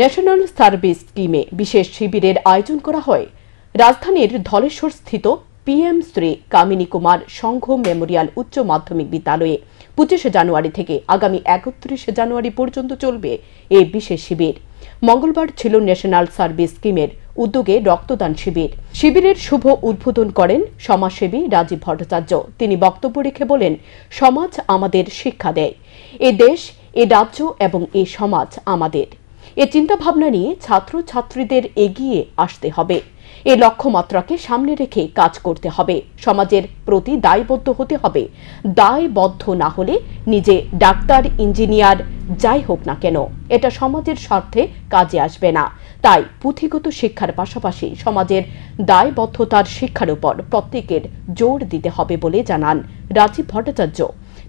National service স্কিমে বিশেষ শিবিরের আয়োজন করা হয়। রাজধানীর ধলেশ্বর স্থিত পিএম শ্রী কামিনী কুমার সংঘ মেমোরিয়াল উচ্চ মাধ্যমিক বিদ্যালয়ে 25 জানুয়ারি থেকে আগামী 31 জানুয়ারি পর্যন্ত চলবে এই বিশেষ শিবির। মঙ্গলবার ছিল ন্যাশনাল সার্ভিস স্কিমের উদ্যোগে রক্তদান শিবির। শিবিরের শুভ উদ্বোধন করেন সমাজসেবী রাজীব ভট্টাচার্য। তিনি বক্তব্য রেখে বলেন, সমাজ আমাদের শিক্ষা দেয়, এ দেশ, এ রাজ্য এবং এ সমাজ আমাদের। এ চিন্তাভাবনা নিয়ে ছাত্রছাত্রীদের এগিয়ে আসতে হবে। এ লক্ষ্যমাত্রাকে সামনে রেখে কাজ করতে হবে। সমাজের প্রতি দায়বদ্ধ হতে হবে। দায়বদ্ধ না হলে নিজে ডাক্তার, ইঞ্জিনিয়ার যাই হোক না কেন, এটা সমাজের স্বার্থে কাজে আসবে না। তাই পুঁথিগত শিক্ষার পাশাপাশি সমাজের দায়বদ্ধতার শিক্ষার উপর প্রত্যেকের জোর দিতে হবে বলে জানান রাজীব ভট্টাচার্য।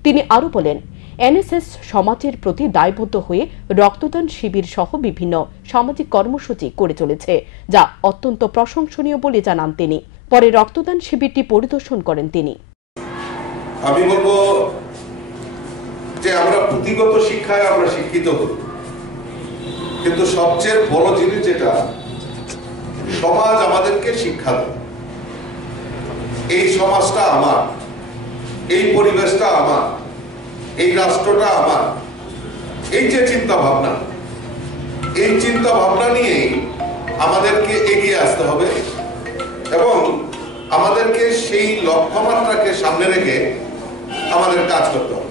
তিনি আরও বলেন, এনএসএস সমাজের প্রতি দায়বদ্ধ হয়ে রক্তদান শিবির সহ বিভিন্ন সামাজিক কর্মসূচি করে চলেছে, যা অত্যন্ত প্রশংসনীয় বলে জানান তিনি। পরে রক্তদান শিবিরটি পরিদর্শন করেন তিনি। আমি বলবো যে আমরা পুঁথিগত শিক্ষায় আমরা শিক্ষিত হই, কিন্তু সবচেয়ে বড় জিনিস যেটা সমাজ আমাদেরকে শিক্ষা দেয়। এই সমাজটা আমার, এই পরিবেশটা আমার, এই রাষ্ট্রটা আমার। এই যে চিন্তা ভাবনা, এই চিন্তা ভাবনা নিয়েই আমাদেরকে এগিয়ে আসতে হবে এবং আমাদেরকে সেই লক্ষ্যমাত্রাকে সামনে রেখে আমাদের কাজ করতে হবে।